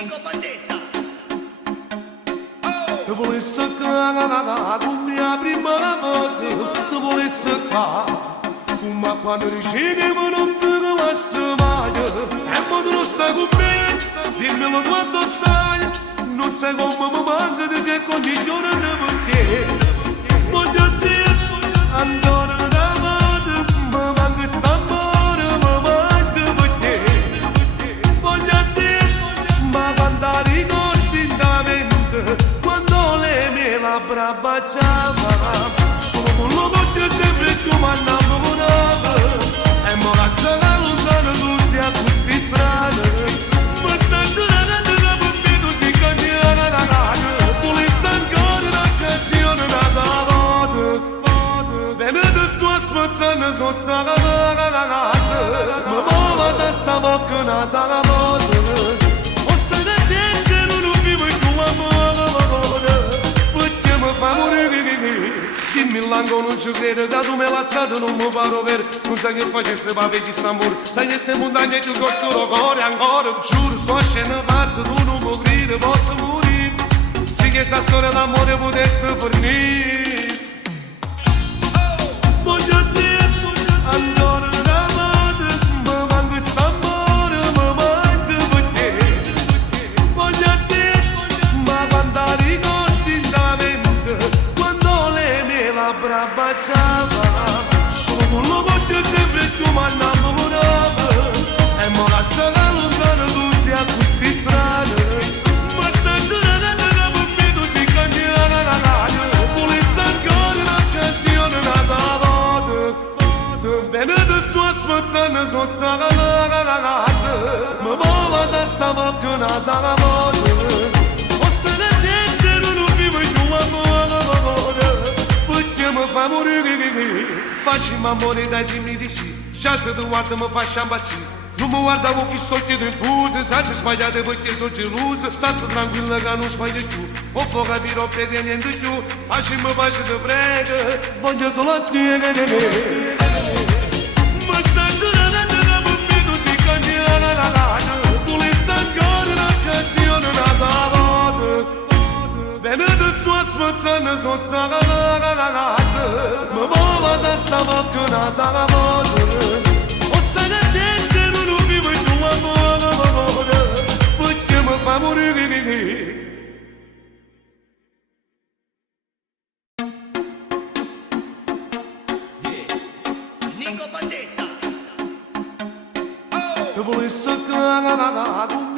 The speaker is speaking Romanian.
Nico Pandetta. Te volesse con mia prima volta, te volesse come quando ricevevo non te lascio mai. E mo tu non stai con me, dimmelo quanto stai, non sai come mi manca di te condizione perché. Voglio dire, ancora una volta, mi manca st'amore, mi manca perché. Voglio dire, ma quando ricordi in la mente, quando le mie labbra baciava, solo con lo voglio sempre più m'annamorava. E mo lasciala lontano tutti a così strano. Ma sta giornata da bambino si cambia la radio. Volessi ancora una canzone nata a voce. Bene adesso aspettando sotto la casa. Ma muova da sta bocca nata a voce. O se ne sente non vivo il tuo amore. Perché mi fa morire. Dimmi l'angolo non ci credo, da tu me la strada non mi farò vedere. Non sai che facesse papà di Istanbul, sai che sei montagna e tu cosco lo cuore ancora. Giuro, sto a scena pazzo, tu non mi credi, posso morire. Se che sta storia d'amore potesse finire. Voglio dire, ancora una volta, mi manca st'amore, mi manca perché. Voglio dire, ma quando ricordi in la mente, labbra baciava, solo con lo voglio sempre più m'annamorava. E mo lasciala lontano tutti a questi strani. Ma sta giornata da bambino si cambia la radio. Volessi ancora una canzone nata a voce. Bene adesso aspettando sotto la casa. Ma muova da sta bocca nata a voce. O se ne sente non vivo il tuo amore. Mi fa morire, facciamo amore dai dimmi di sì. Già se tu guarda mi faccio impazzire. Non mi guarda con chi sto chiedo infuso. Sai che sbagliate perché sono geloso. State tranquilla che non sbaglio più. O poi capirò per te niente più. Facciamo pace ti prego. Voglio solo a te che te. Ma sta giornata da bambino si cambia la radio. Volessi ancora una canzone nata a voce. Bene adesso aspettando sotto la casa. Ma muova da sta bocca nata a voce. O se ne sente non vivo il tuo amore. Perché mi fa morire. Nico Pandetta. Te volesse con